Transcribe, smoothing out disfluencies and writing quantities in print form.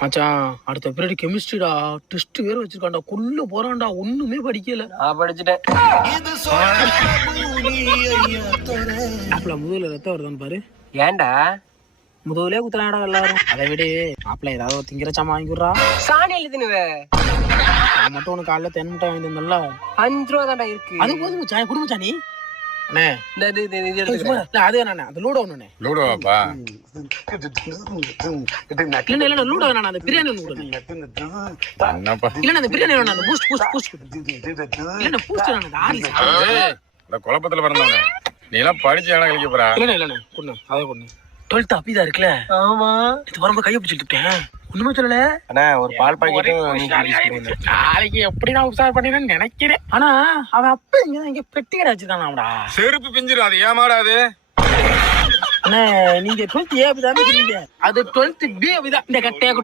மச்சான் அடுத்த period கெமிஸ்ட்ரிடா test வேற வச்சிருக்கான்டா கொல்ல போறான்டா ஒண்ணுமே படிக்கல. நான் படிச்சுட்டேன். மாப்பிள்ள முதுகுல ரத்தம் வருதான்னு பாரு. ஏன்டா முதுகுலே குத்துறாடா எல்லாரும். அதை விட மாப்பிள்ள ஏதாவது திங்கிற சாமா வாங்கி விடுறா. சாணி எழுதுனுவே நான் மட்டும் உனக்கு காலைல தென் முட்டை வாங்கி தந்தல 5 ரூபா தான்டா இருக்கு. அது போதும் மச்சான் குடும்ப சாணி அண்ணே. இது எடுத்துக்கிறேன். இல்ல அது வேணாண்ணே அது லூடோ ஒண்ணுண்ணே. லூடோவாப்பா? இல்ல இல்ல லூடோ வேணாண்ணா அந்த பிரியாணி ஒண்ணு கொடுங்க. என்னப்பா இல்ல அந்த பிரியாணி வேணாண்ணா அந்த பூஸ்ட் பூஸ்ட் பூஸ்ட் இல்ல பூஸ்ட் வேணாண்ணா அந்த ஆர்லி. இந்த குழப்பத்துல பிறந்தவங்க நீ எல்லாம் படிச்சு ஏன்னா கழிக்க போறா? இல்ல இல்லண்ணே கொடுண்ணே அதை கொடுண்ணே. 12th அப்பிதா இருக்குல்ல? ஆமா இது வரும்போது கையை பிடிச்சிட்டுட்டேன் ஒண்ணுமே சொல்லல. அண்ணா ஒரு பால் பாக்கெட்டும் நாளைக்கு எப்படி நான் உசார் பண்ணினேன்னு நினைக்கிறேன். ஆனா அவன் அப்ப இங்க பெட்டி கடை வச்சிருக்கானா? செருப்பு பிஞ்சிரும். அது ஏமாடாது. அண்ணே நீங்க 12th A அப்படிதான் சொன்னீங்க. அது 12th B அப்படிதான். இந்த கட்டைய